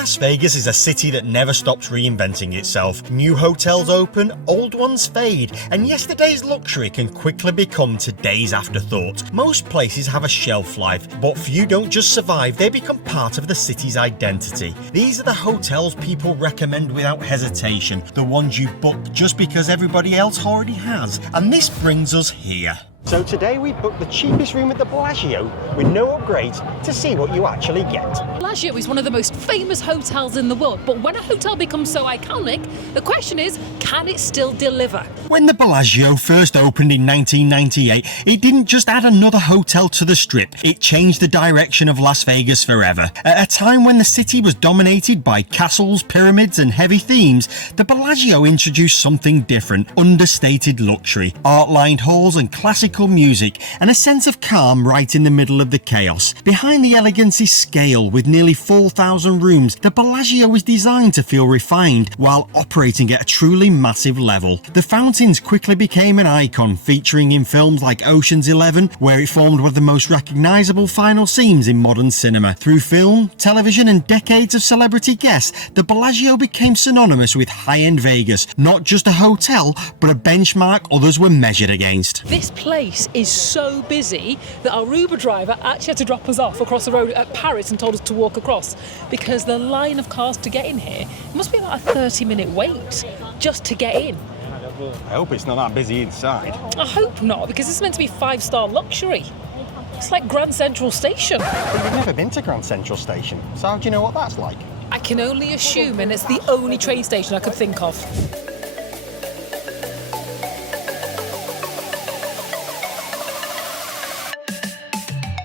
Las Vegas is a city that never stops reinventing itself. New hotels open, old ones fade, and yesterday's luxury can quickly become today's afterthought. Most places have a shelf life, but few don't just survive, they become part of the city's identity. These are the hotels people recommend without hesitation, the ones you book just because everybody else already has. And this brings us here. So today we booked the cheapest room at the Bellagio with no upgrades to see what you actually get. Bellagio is one of the most famous hotels in the world, but when a hotel becomes so iconic, the question is, can it still deliver? When the Bellagio first opened in 1998, it didn't just add another hotel to the Strip, it changed the direction of Las Vegas forever. At a time when the city was dominated by castles, pyramids and heavy themes, the Bellagio introduced something different, understated luxury, art-lined halls and classical music, and a sense of calm right in the middle of the chaos. Behind the elegance is scale. With nearly 4,000 rooms, the Bellagio is designed to feel refined while operating at a truly massive level. The fountains quickly became an icon, featuring in films like Ocean's 11, where it formed one of the most recognisable final scenes in modern cinema. Through film, television and decades of celebrity guests, the Bellagio became synonymous with high-end Vegas, not just a hotel, but a benchmark others were measured against. This place is so busy that our Uber driver actually had to drop us off across the road at Paris and told us to walk across, because the line of cars to get in here must be about a 30-minute wait just to get in. I hope it's not that busy inside. I hope not, because this is meant to be 5-star luxury. It's like Grand Central Station. But you've never been to Grand Central Station, so how do you know what that's like? I can only assume, and it's the only train station I could think of.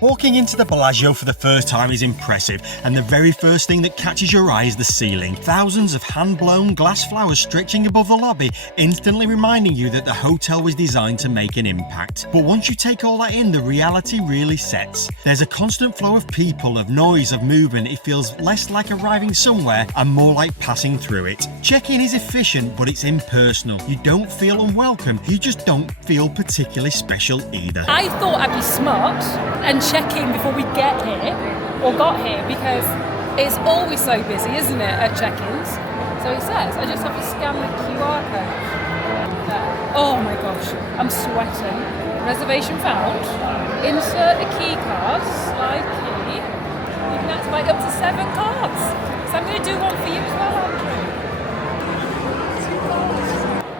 Walking into the Bellagio for the first time is impressive, and the very first thing that catches your eye is the ceiling. Thousands of hand-blown glass flowers stretching above the lobby, instantly reminding you that the hotel was designed to make an impact. But once you take all that in, the reality really sets. There's a constant flow of people, of noise, of movement. It feels less like arriving somewhere and more like passing through it. Check-in is efficient, but it's impersonal. You don't feel unwelcome, you just don't feel particularly special either. I thought I'd be smart and check in before we get here, or got here, because it's always so busy, isn't it, at check-ins? So it says, I just have to scan the QR code. There. Oh my gosh, I'm sweating. Reservation found. Insert a key card, slide key. You can activate up to 7 cards. So I'm going to do one for you as well, Andrew.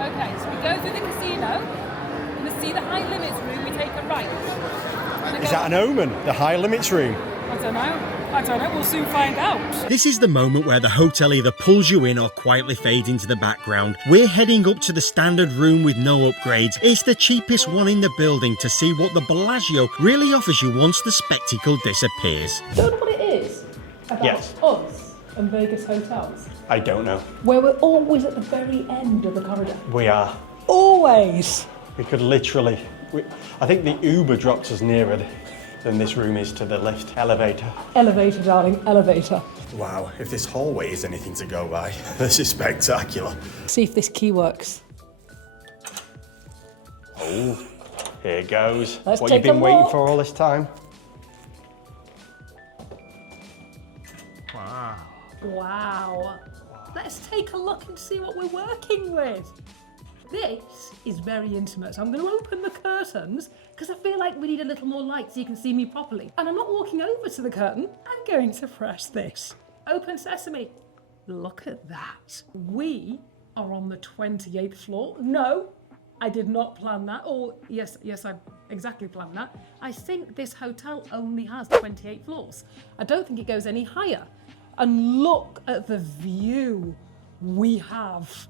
Okay, so we go through the casino, and to see the high limits room, we take a right. Is that an omen? The high limits room? I don't know, we'll soon find out. This is the moment where the hotel either pulls you in or quietly fades into the background. We're heading up to the standard room with no upgrades. It's the cheapest one in the building to see what the Bellagio really offers you once the spectacle disappears. Do you know what it is about Yes. us and Vegas hotels? I don't know. Where we're always at the very end of the corridor. We are. Always. We could literally... I think the Uber dropped us nearer than this room is to the lift. Elevator. Elevator, darling, elevator. Wow, if this hallway is anything to go by, this is spectacular. See if this key works. Oh, here goes. Let's what take you've been a waiting look. for all this time. Wow. Wow. Let's take a look and see what we're working with. This is very intimate, so I'm going to open the curtains because I feel like we need a little more light so you can see me properly. And I'm not walking over to the curtain, I'm going to press this. Open sesame. Look at that. We are on the 28th floor. No, I did not plan that. Or yes, I exactly planned that. I think this hotel only has 28 floors. I don't think it goes any higher. And look at the view we have.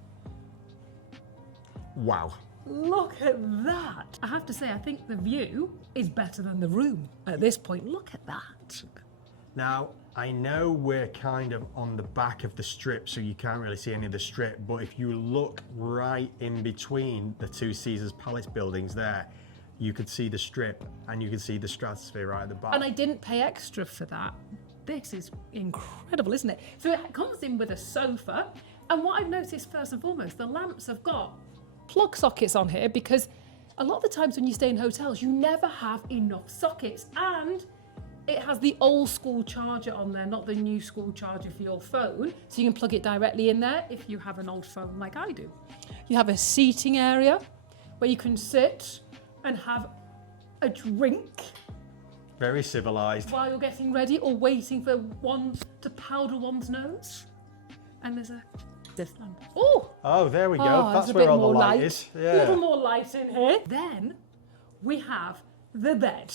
Wow. Look at that. I have to say, I think the view is better than the room at this point. Look at that. Now, I know we're kind of on the back of the strip, so you can't really see any of the strip, but if you look right in between the two Caesars Palace buildings there, you could see the strip and you can see the stratosphere right at the back. And I didn't pay extra for that. This is incredible, isn't it? So it comes in with a sofa, and what I've noticed first and foremost, the lamps have got plug sockets on here, because a lot of the times when you stay in hotels, you never have enough sockets, and It has the old school charger on there, not the new school charger for your phone. So you can plug it directly in there if you have an old phone like I do. You have a seating area where you can sit and have a drink. Very civilized. While you're getting ready or waiting for one to powder one's nose. And there's this lamp. Oh, there we go. That's there's a where bit all the more light is. A little more light in here. Then we have the bed.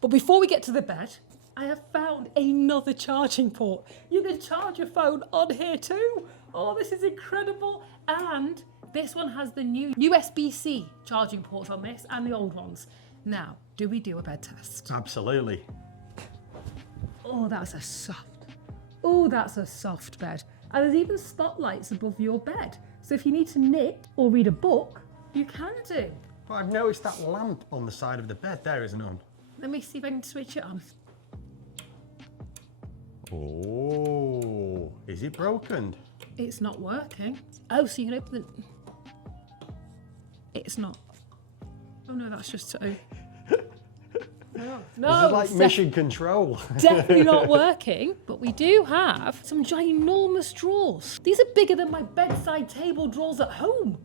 But before we get to the bed, I have found another charging port. You can charge your phone on here too. Oh, this is incredible. And this one has the new USB-C charging ports on this and the old ones. Now, do we do a bed test? Absolutely. Oh, that's a soft bed. And there's even spotlights above your bed. So if you need to knit or read a book, you can do. But I've noticed that lamp on the side of the bed there isn't on. Let me see if I can switch it on. Oh, is it broken? It's not working. Oh, so you can open it. It's not. Oh no, that's just so. No, This is like mission control. Definitely not working. But we do have some ginormous drawers. These are bigger than my bedside table drawers at home.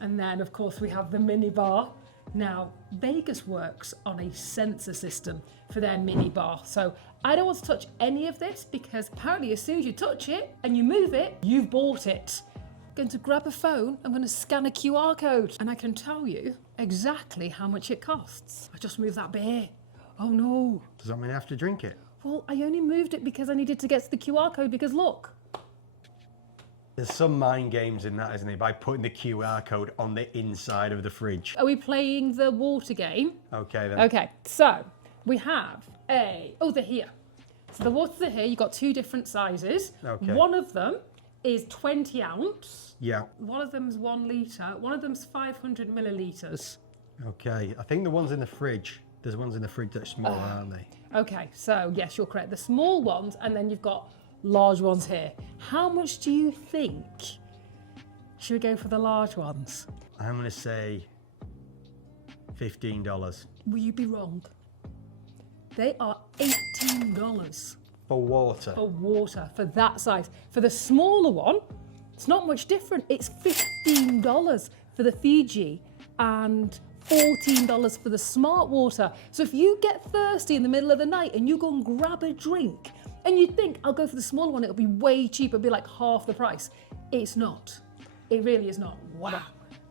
And then, of course, we have the mini bar. Now, Vegas works on a sensor system for their mini bar. So I don't want to touch any of this because apparently as soon as you touch it and you move it, you've bought it. I'm going to grab a phone, I'm going to scan a QR code and I can tell you exactly how much it costs. I just moved that beer. Oh no. Does that mean I have to drink it? Well, I only moved it because I needed to get to the QR code because look. There's some mind games in that, isn't there? By putting the QR code on the inside of the fridge. Are we playing the water game? Okay then. Okay, so we have they're here. So the waters are here, you've got two different sizes. Okay. One of them is 20 ounce. Yeah. One of them is 1 litre. One of them's 500 millilitres. Okay, I think the ones in the fridge, there's ones in the fridge that are smaller, aren't they? Okay, so yes, you're correct. The small ones, and then you've got large ones here. How much do you think? Should we go for the large ones? I'm going to say $15. Will you be wrong? They are $18 For water? for water, for that size. For the smaller one, it's not much different. It's $15 for the Fiji and $14 for the smart water. So if you get thirsty in the middle of the night and you go and grab a drink and you think, I'll go for the smaller one, it'll be way cheaper, it'll be like half the price. It's not. It really is not. Wow.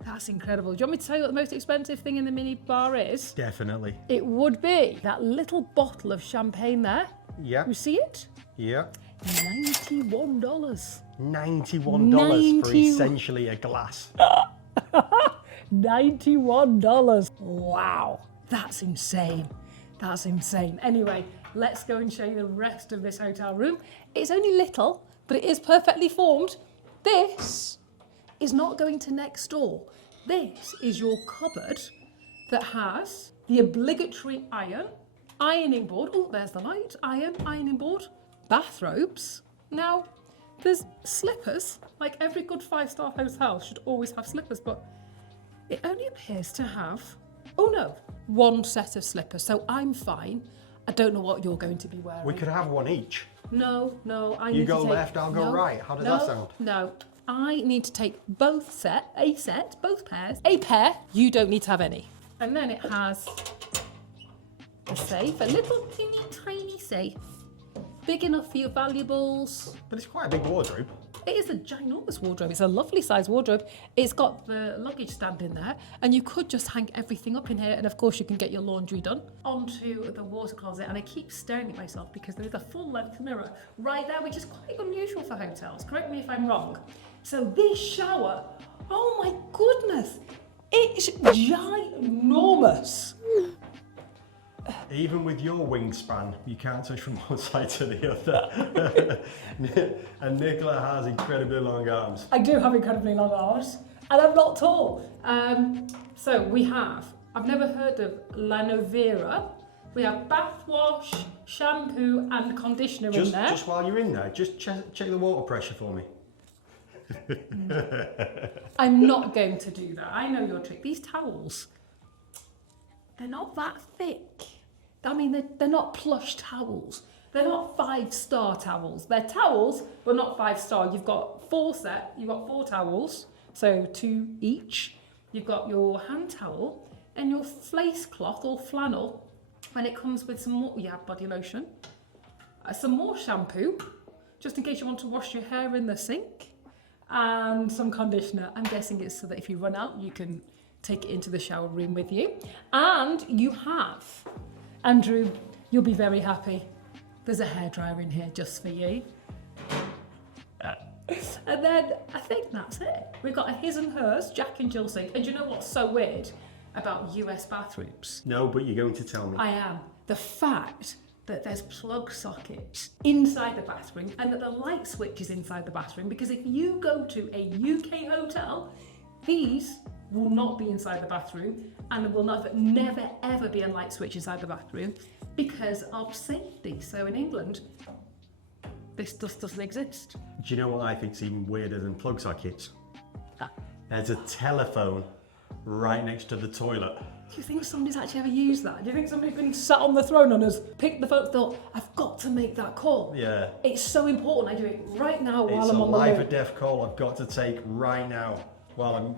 That's incredible. Do you want me to tell you what the most expensive thing in the mini bar is? Definitely. It would be that little bottle of champagne there. Yeah. You see it? Yeah. $91. $91 for essentially a glass. $91. Wow. That's insane. That's insane. Anyway, let's go and show you the rest of this hotel room. It's only little, but it is perfectly formed. This is not going to next door. This is your cupboard that has the obligatory ironing board. Oh, there's the light. Ironing board. Bathrobes. Now, there's slippers. Like every good 5-star hotel should always have slippers, but it only appears to have, one set of slippers. So I'm fine. I don't know what you're going to be wearing. We could have one each. No, I need You to go take... left, I'll go right. How does that sound? No, I need to take both pairs. A pair, you don't need to have any. And then it has a safe, a little teeny tiny safe. Big enough for your valuables. But it's quite a big wardrobe. It is a ginormous wardrobe. It's a lovely size wardrobe. It's got the luggage stand in there, and you could just hang everything up in here, and of course you can get your laundry done. Onto the water closet, and I keep staring at myself because there is a full-length mirror right there, which is quite unusual for hotels. Correct me if I'm wrong. So this shower, oh my goodness, it's ginormous. Even with your wingspan, you can't touch from one side to the other. And Nicola has incredibly long arms. I do have incredibly long arms, and I'm not tall. So we have, I've never heard of La Novera. We have bath wash, shampoo, and conditioner in there. Just while you're in there, just check the water pressure for me. I'm not going to do that. I know your trick. These towels, they're not that thick. I mean, they're not plush towels. They're not 5-star towels. They're towels, but not 5-star. You've got 4 towels, so 2 each. You've got your hand towel and your fleece cloth or flannel. When it comes with some more, body lotion, some more shampoo, just in case you want to wash your hair in the sink, and some conditioner. I'm guessing it's so that if you run out, you can take it into the shower room with you. And you have, Andrew, you'll be very happy. There's a hairdryer in here just for you. And then I think that's it. We've got a his and hers, Jack and Jill sink. And do you know what's so weird about US bathrooms? No, but you're going to tell me. I am. The fact that there's plug sockets inside the bathroom and that the light switch is inside the bathroom, because if you go to a UK hotel, these will not be inside the bathroom and there will never ever be a light switch inside the bathroom because of safety. So in England, this just doesn't exist. Do you know what I think's even weirder than plug sockets? There's a telephone right next to the toilet. Do you think somebody's actually ever used that? Do you think somebody's been sat on the throne and has picked the phone and thought, I've got to make that call? Yeah. It's so important. I do it right now while It's I'm a on the live or road. death call I've got to take right now while I'm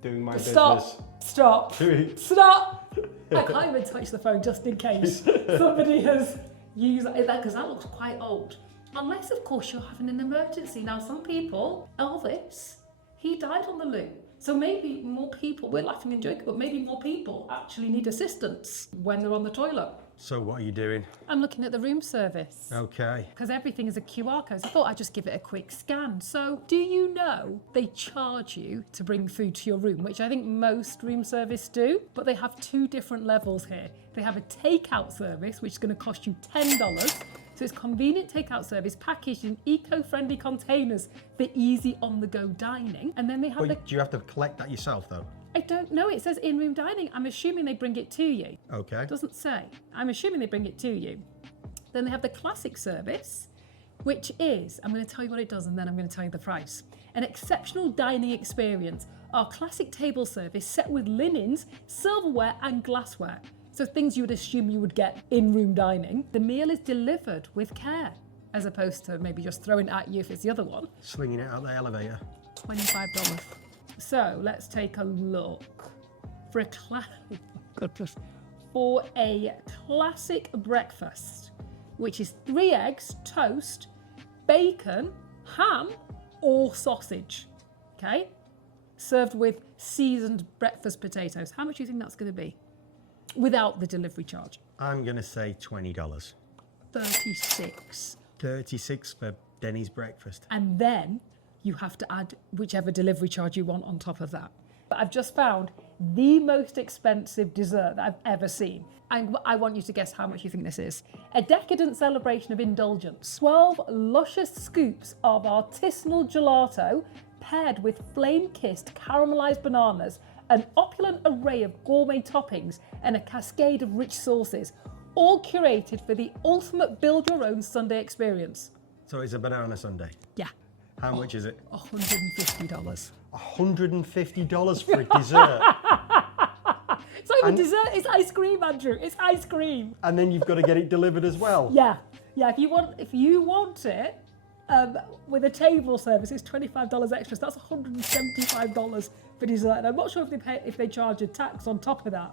doing my business. Stop. I can't even touch the phone just in case somebody has used that, because that looks quite old. Unless, of course, you're having an emergency. Now, some people, Elvis, he died on the loo. So maybe more people, we're laughing and joking, but maybe more people actually need assistance when they're on the toilet. So what are you doing? I'm looking at the room service. Okay. Because everything is a QR code. So I thought I'd just give it a quick scan. So do you know they charge you to bring food to your room, which I think most room service do, but they have 2 different levels here. They have a takeout service, which is going to cost you $10. So it's convenient takeout service packaged in eco-friendly containers for easy on-the-go dining. And then they have But do you have to collect that yourself though? I don't know, it says in-room dining. I'm assuming they bring it to you. Okay. It doesn't say. I'm assuming they bring it to you. Then they have the classic service, which is, I'm going to tell you what it does and then I'm going to tell you the price. An exceptional dining experience. Our classic table service set with linens, silverware and glassware. So things you would assume you would get in-room dining. The meal is delivered with care, as opposed to maybe just throwing it at you if it's the other one. Slinging it out the elevator. $25. So let's take a look for a classic breakfast, which is 3 eggs, toast, bacon, ham, or sausage. Okay, served with seasoned breakfast potatoes. How much do you think that's going to be without the delivery charge? I'm going to say $20. 36. 36 for Denny's breakfast. And then you have to add whichever delivery charge you want on top of that. But I've just found the most expensive dessert that I've ever seen. And I want you to guess how much you think this is. A decadent celebration of indulgence. 12 luscious scoops of artisanal gelato paired with flame-kissed caramelized bananas, an opulent array of gourmet toppings, and a cascade of rich sauces, all curated for the ultimate build-your-own Sunday experience. So it's a banana sundae. Yeah. How much is it? $150. $150 for a dessert. It's not even dessert, it's ice cream, Andrew. It's ice cream. And then you've got to get it delivered as well. Yeah. If you want it with a table service, it's $25 extra. So that's $175 for dessert. And I'm not sure if they charge a tax on top of that.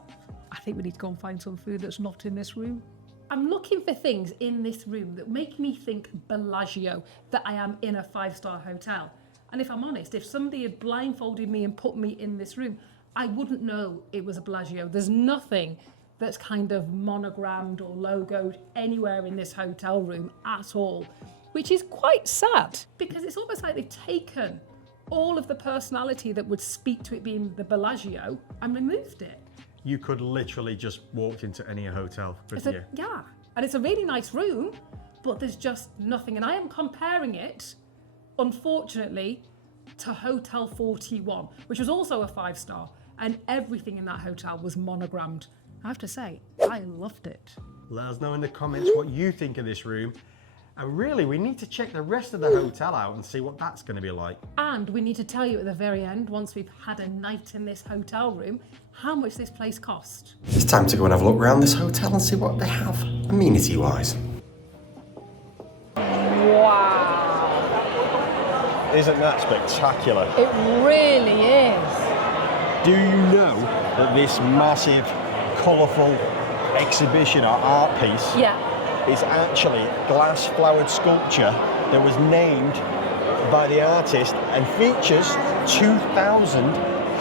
I think we need to go and find some food that's not in this room. I'm looking for things in this room that make me think Bellagio, that I am in a 5-star hotel. And if I'm honest, if somebody had blindfolded me and put me in this room, I wouldn't know it was a Bellagio. There's nothing that's kind of monogrammed or logoed anywhere in this hotel room at all, which is quite sad because it's almost like they've taken all of the personality that would speak to it being the Bellagio and removed it. You could literally just walked into any hotel, couldn't you? Yeah, and it's a really nice room, but there's just nothing. And I am comparing it, unfortunately, to Hotel 41, which was also a 5-star, and everything in that hotel was monogrammed. I have to say, I loved it. Let us know in the comments what you think of this room. And really, we need to check the rest of the hotel out and see what that's going to be like. And we need to tell you at the very end, once we've had a night in this hotel room, how much this place cost. It's time to go and have a look around this hotel and see what they have, amenity-wise. Wow. Isn't that spectacular? It really is. Do you know that this massive, colourful exhibition or art piece is actually glass flowered sculpture that was named by the artist and features 2,000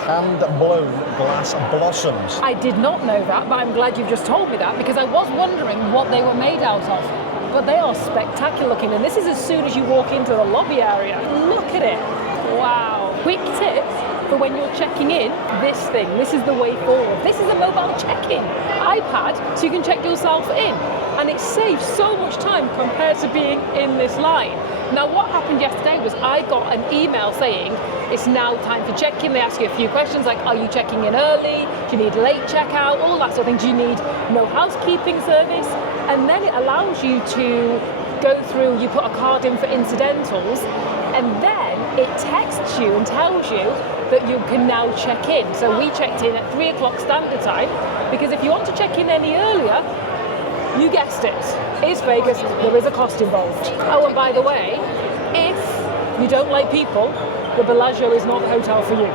hand-blown glass blossoms. I did not know that, but I'm glad you've just told me that, because I was wondering what they were made out of. But they are spectacular looking, and this is as soon as you walk into the lobby area. Look at it. Wow. Quick tip for when you're checking in, this is the way forward. This is a mobile check-in iPad, so you can check yourself in. And it saves so much time compared to being in this line. Now, what happened yesterday was I got an email saying it's now time for check-in. They ask you a few questions like, are you checking in early? Do you need late checkout? All that sort of thing. Do you need no housekeeping service? And then it allows you to go through, you put a card in for incidentals, and then it texts you and tells you that you can now check in. So we checked in at 3 o'clock standard time, because if you want to check in any earlier, you guessed it, it's Vegas, there is a cost involved. Oh, and by the way, if you don't like people, the Bellagio is not the hotel for you.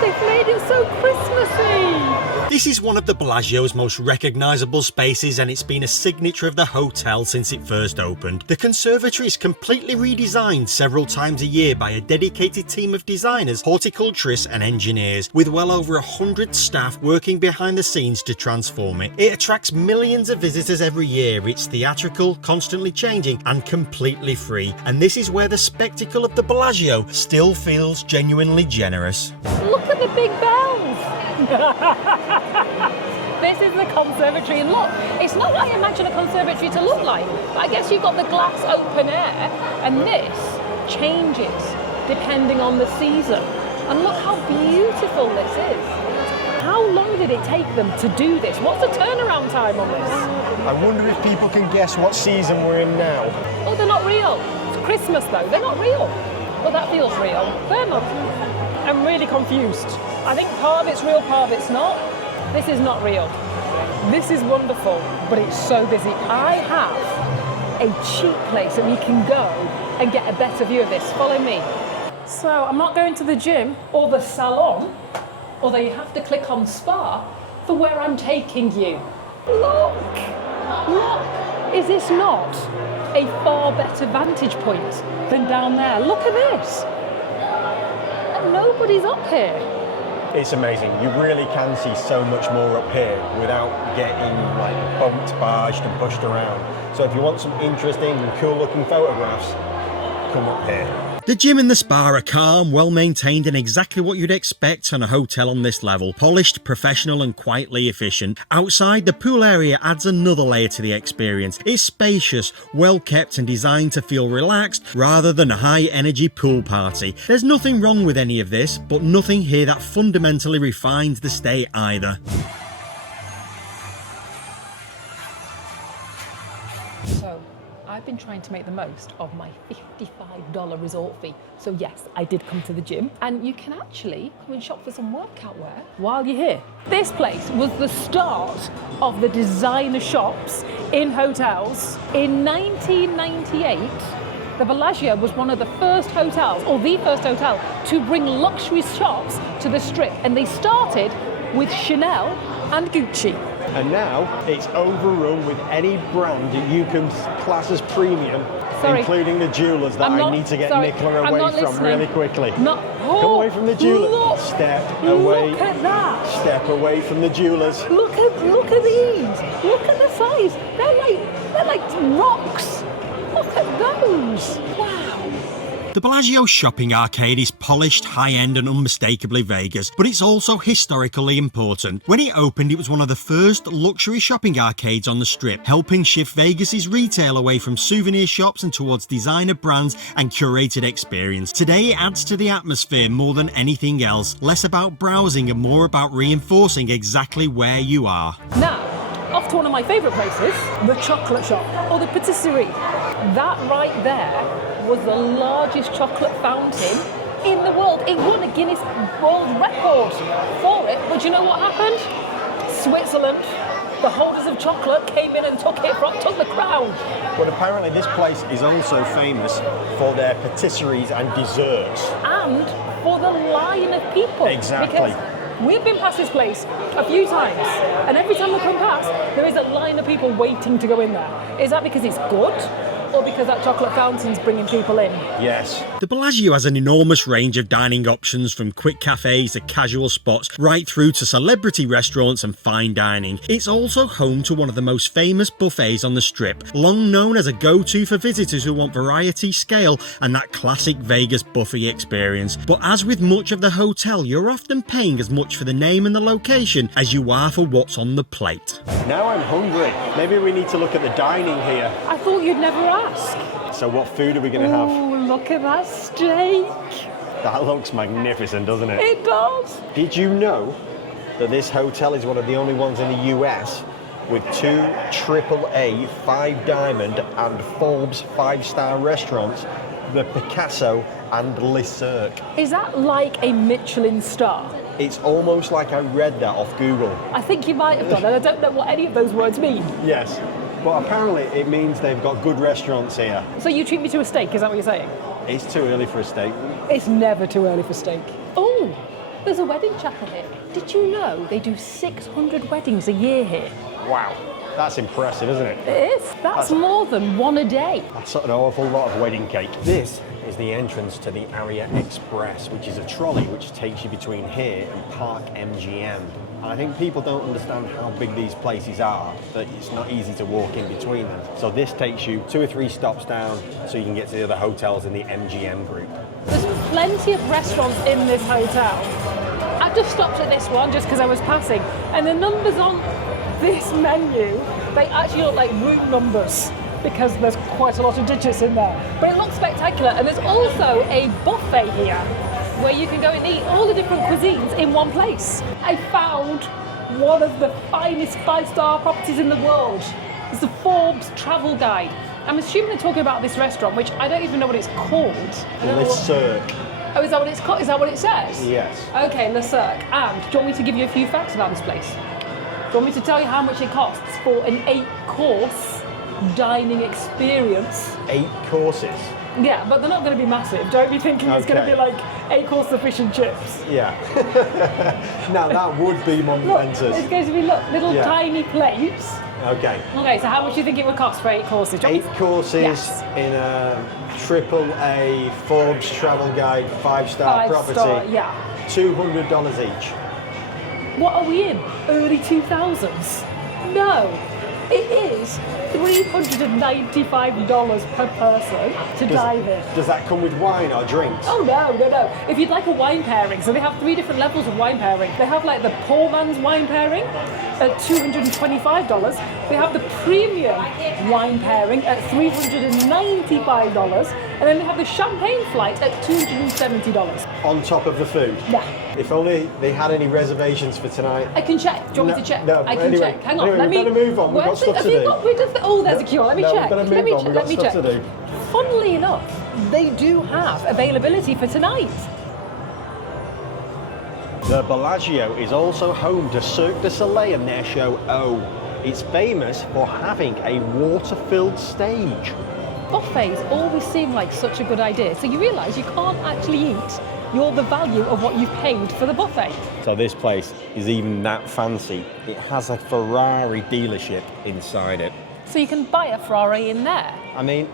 They've made it so Christmassy! This is one of the Bellagio's most recognisable spaces, and it's been a signature of the hotel since it first opened. The conservatory is completely redesigned several times a year by a dedicated team of designers, horticulturists and engineers, with well over 100 staff working behind the scenes to transform it. It attracts millions of visitors every year. It's theatrical, constantly changing and completely free. And this is where the spectacle of the Bellagio still feels genuinely generous. Look at the big bells! This is the conservatory, and look, it's not what I imagine a conservatory to look like, but I guess you've got the glass open air, and this changes depending on the season. And look how beautiful this is. How long did it take them to do this? What's the turnaround time on this? I wonder if people can guess what season we're in now. Oh, they're not real. It's Christmas though, they're not real. But that feels real. They're not. I'm really confused. I think part of it's real, part of it's not. This is not real. This is wonderful, but it's so busy. I have a cheap place that we can go and get a better view of this. Follow me. So I'm not going to the gym or the salon, although you have to click on spa for where I'm taking you. Look, look, is this not a far better vantage point than down there? Look at this. And nobody's up here. It's amazing. You really can see so much more up here without getting like bumped, barged and pushed around. So if you want some interesting and cool looking photographs, come up here. The gym and the spa are calm, well maintained and exactly what you'd expect on a hotel on this level. Polished, professional and quietly efficient. Outside, the pool area adds another layer to the experience. It's spacious, well kept and designed to feel relaxed rather than a high energy pool party. There's nothing wrong with any of this, but nothing here that fundamentally refines the stay either. So, I've been trying to make the most of my $55 resort fee. So yes, I did come to the gym, and you can actually come and shop for some workout wear while you're here. This place was the start of the designer shops in hotels. In 1998, the Bellagio was one of the first hotels, or the first hotel, to bring luxury shops to the Strip, and they started with Chanel and Gucci. And now it's overrun with any brand that you can class as premium, including the jewellers that I need to get Nicola away from really quickly. Come away from the jewellers. Step away. Look at that. Step away from the jewellers. Look at these. Look at the size. They're like rocks. Look at those. Wow. The Bellagio shopping arcade is polished, high-end and unmistakably Vegas, but it's also historically important. When it opened, it was one of the first luxury shopping arcades on the Strip, helping shift Vegas's retail away from souvenir shops and towards designer brands and curated experience. Today, it adds to the atmosphere more than anything else, less about browsing and more about reinforcing exactly where you are. Now, off to one of my favourite places, the chocolate shop, or the patisserie. That right there was the largest chocolate fountain in the world. It won a Guinness World Record for it, but you know what happened? Switzerland, the holders of chocolate, came in and took the crown. But apparently this place is also famous for their patisseries and desserts. And for the line of people. Exactly. Because we've been past this place a few times, and every time we come past, there is a line of people waiting to go in there. Is that because it's good, or because that chocolate fountain's bringing people in? Yes. The Bellagio has an enormous range of dining options, from quick cafes to casual spots right through to celebrity restaurants and fine dining. It's also home to one of the most famous buffets on the Strip, long known as a go-to for visitors who want variety, scale and that classic Vegas buffet experience. But as with much of the hotel, you're often paying as much for the name and the location as you are for what's on the plate. Now I'm hungry. Maybe we need to look at the dining here. I thought you'd never ask. So what food are we going to have? Oh, look at that steak. That looks magnificent, doesn't it? It does. Did you know that this hotel is one of the only ones in the US with 2 AAA 5-diamond and Forbes 5-star restaurants, the Picasso and Le Cirque? Is that like a Michelin star? It's almost like I read that off Google. I think you might have done, and I don't know what any of those words mean. Yes, but apparently it means they've got good restaurants here. So you treat me to a steak, is that what you're saying? It's too early for a steak. It's never too early for steak. Oh, there's a wedding chapel here. Did you know they do 600 weddings a year here? Wow, that's impressive, isn't it? It is. That's more than one a day. That's an awful lot of wedding cake. This is the entrance to the Aria Express, which is a trolley which takes you between here and Park MGM. And I think people don't understand how big these places are, that it's not easy to walk in between them. So this takes you 2 or 3 stops down so you can get to the other hotels in the MGM group. There's plenty of restaurants in this hotel. I just stopped at this one just because I was passing, and the numbers on this menu, they actually look like room numbers, because there's quite a lot of digits in there. But it looks spectacular, and there's also a buffet here where you can go and eat all the different cuisines in one place. I found one of the finest 5-star properties in the world. It's the Forbes Travel Guide. I'm assuming they're talking about this restaurant, which I don't even know what it's called. Le Cirque. Oh, is that what it's called? Is that what it says? Yes. Okay, Le Cirque. And do you want me to give you a few facts about this place? Do you want me to tell you how much it costs for an 8-course dining experience? 8 courses? Yeah, but they're not going to be massive. Don't be thinking it's going to be like 8-course of fish and chips. Yeah. Now that would be momentous. Look, it's going to be, little tiny plates. Okay. Okay, so how much do you think it would cost for 8 courses? 8 courses Yes. in a AAA Forbes Travel Guide 5-star property. 5-star, yeah. $200 each. What are we in? Early 2000s? No. It is $395 per person to dive in. Does that come with wine or drinks? Oh no. If you'd like a wine pairing, so they have 3 different levels of wine pairing. They have like the poor man's wine pairing at $225. They have the premium wine pairing at $395. And then they have the champagne flight at $270. On top of the food? Yeah. If only they had any reservations for tonight. I can check. Do you want me to check? No, I can anyway, check. Hang on. anyway, Let we me. better move on. We've got stuff to do. Oh, there's a queue. Let me No, we check. better move Let me on. check. We've Let got me stuff check. to do. Funnily enough, they do have availability for tonight. The Bellagio is also home to Cirque du Soleil and their show O. It's famous for having a water-filled stage. Buffets always seem like such a good idea, so you realise you can't actually eat. You're the value of what you've paid for the buffet. So this place is even that fancy. It has a Ferrari dealership inside it. So you can buy a Ferrari in there. I mean,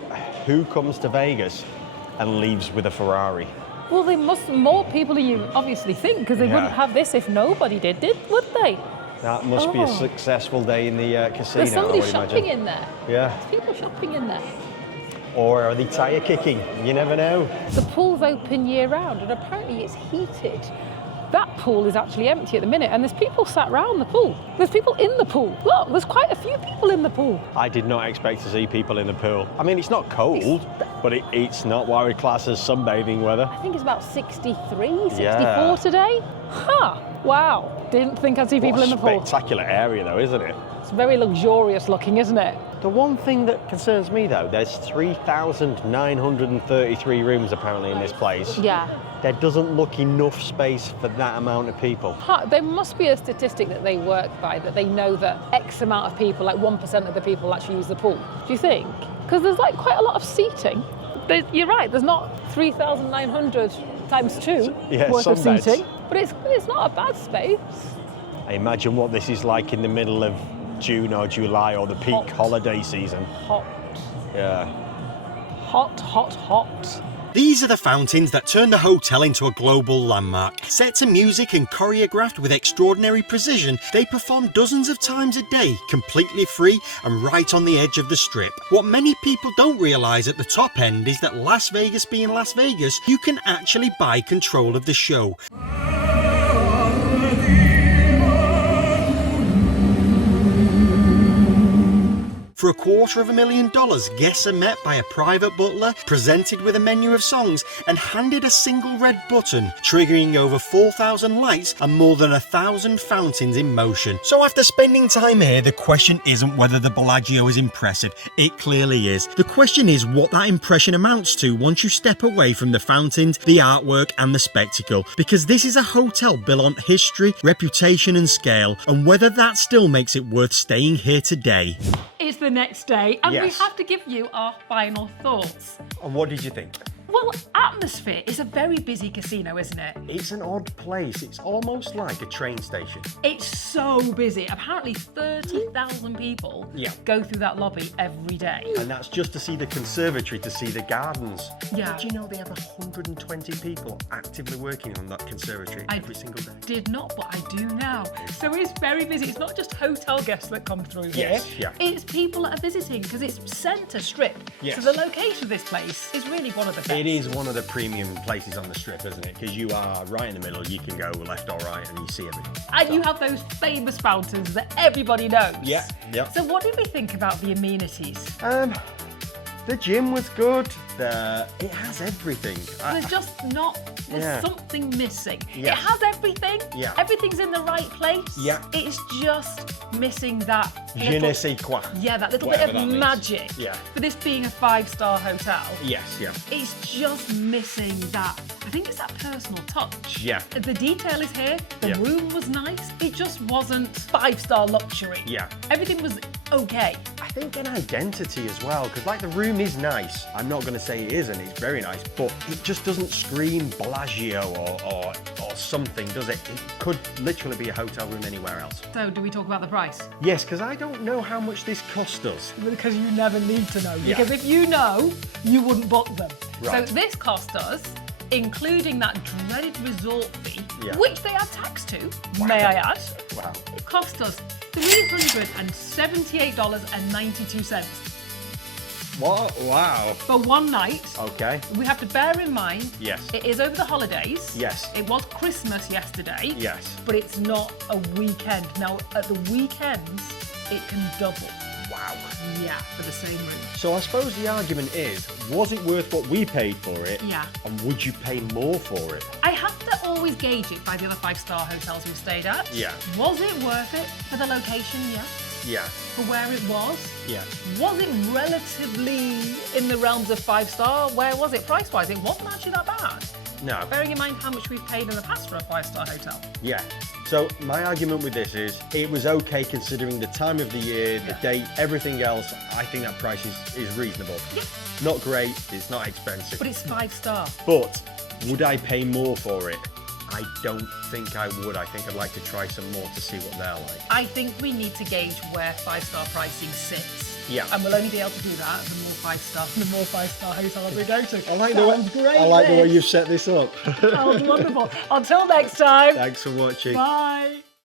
who comes to Vegas and leaves with a Ferrari? Well, they must, more people than you obviously think, because they wouldn't have this if nobody did, would they? That must be a successful day in the casino, There's somebody I would shopping imagine. in there. Yeah. There's people shopping in there. Or are they tyre kicking? You never know. The pool's open year round, and apparently it's heated. That pool is actually empty at the minute, and there's people sat round the pool. There's people in the pool. Look, there's quite a few people in the pool. I did not expect to see people in the pool. I mean, it's not cold, but it's not what I would class as sunbathing weather. I think it's about 63, 64 today. Huh, wow. Didn't think I'd see people in the pool. Spectacular area though, isn't it? It's very luxurious looking, isn't it? The one thing that concerns me though, there's 3,933 rooms apparently in this place. Yeah. There doesn't look enough space for that amount of people. There must be a statistic that they work by, that they know that X amount of people, like 1% of the people actually use the pool. Do you think? Because there's like quite a lot of seating. You're right, there's not 3,900 times 2 worth of some beds. seating, but it's not a bad space. I imagine what this is like in the middle of June or July or the peak holiday season. Hot. Yeah. Hot, hot, hot. These are the fountains that turn the hotel into a global landmark. Set to music and choreographed with extraordinary precision, they perform dozens of times a day, completely free and right on the edge of the Strip. What many people don't realise at the top end is that Las Vegas being Las Vegas, you can actually buy control of the show. For $250,000, guests are met by a private butler, presented with a menu of songs, and handed a single red button, triggering over 4,000 lights and more than 1,000 fountains in motion. So after spending time here, the question isn't whether the Bellagio is impressive. It clearly is. The question is what that impression amounts to once you step away from the fountains, the artwork and the spectacle. Because this is a hotel built on history, reputation and scale, and whether that still makes it worth staying here today. It's the next day, and we Yes. have to give you our final thoughts. And what did you think? Well, atmosphere is a very busy casino, isn't it? It's an odd place. It's almost like a train station. It's so busy. Apparently 30,000 people go through that lobby every day. And that's just to see the conservatory, to see the gardens. Yeah. Did you know they have 120 people actively working on that conservatory every single day? Did not, but I do now. So it's very busy. It's not just hotel guests that come through here. Yes, yeah. It's people that are visiting because it's centre Strip. Yes. So the location of this place is really one of the best. It is one of the premium places on the Strip, isn't it? Because you are right in the middle. You can go left or right and you see everything. And you have those famous fountains that everybody knows. Yeah. So what did we think about the amenities? The gym was good. It has everything. There's just not, there's something missing. Yes. It has everything. Yeah. Everything's in the right place. Yeah. It's just missing that Je ne sais quoi. Yeah, that little Whatever bit of that means. magic. Yeah. For this being a 5-star hotel. Yes, yeah. It's just missing that. I think it's that personal touch. Yeah. The detail is here. The Yeah. room was nice. It just wasn't 5-star luxury. Yeah. Everything was okay. I think an identity as well, because like the room is nice. I'm not going to say it isn't, it's very nice, but it just doesn't scream Bellagio or something, does it? It could literally be a hotel room anywhere else. So do we talk about the price? Yes, because I don't know how much this cost us. Because you never need to know. Yeah. Because if you know, you wouldn't book them. Right. So this cost us, including that dreaded resort fee, which they add tax to, may I add, Wow. it cost us $378.92 What? Wow. for one night. Okay. We have to bear in mind, Yes. it is over the holidays. Yes. It was Christmas yesterday. Yes. But it's not a weekend. Now, at the weekends, it can double. Wow. Yeah, for the same room. So I suppose the argument is, was it worth what we paid for it? Yeah. And would you pay more for it? I have to always gauge it by the other 5-star hotels we've stayed at. Yeah. Was it worth it for the location? Yes. Yeah. For where it was? Yeah. Was it relatively in the realms of 5-star? Where was it price-wise? It wasn't actually that bad. No. Bearing in mind how much we've paid in the past for a 5-star hotel. Yeah. So my argument with this is, it was okay considering the time of the year, the date, everything else. I think that price is reasonable. Yeah. Not great, it's not expensive. But it's 5-star. But would I pay more for it? I don't think I would. I think I'd like to try some more to see what they're like. I think we need to gauge where 5-star pricing sits. Yeah. And we'll only be able to do that the more 5-star hotels we go to. I like Sounds great, I like the way this. you've set this up. Sounds wonderful. Until next time. Thanks for watching. Bye.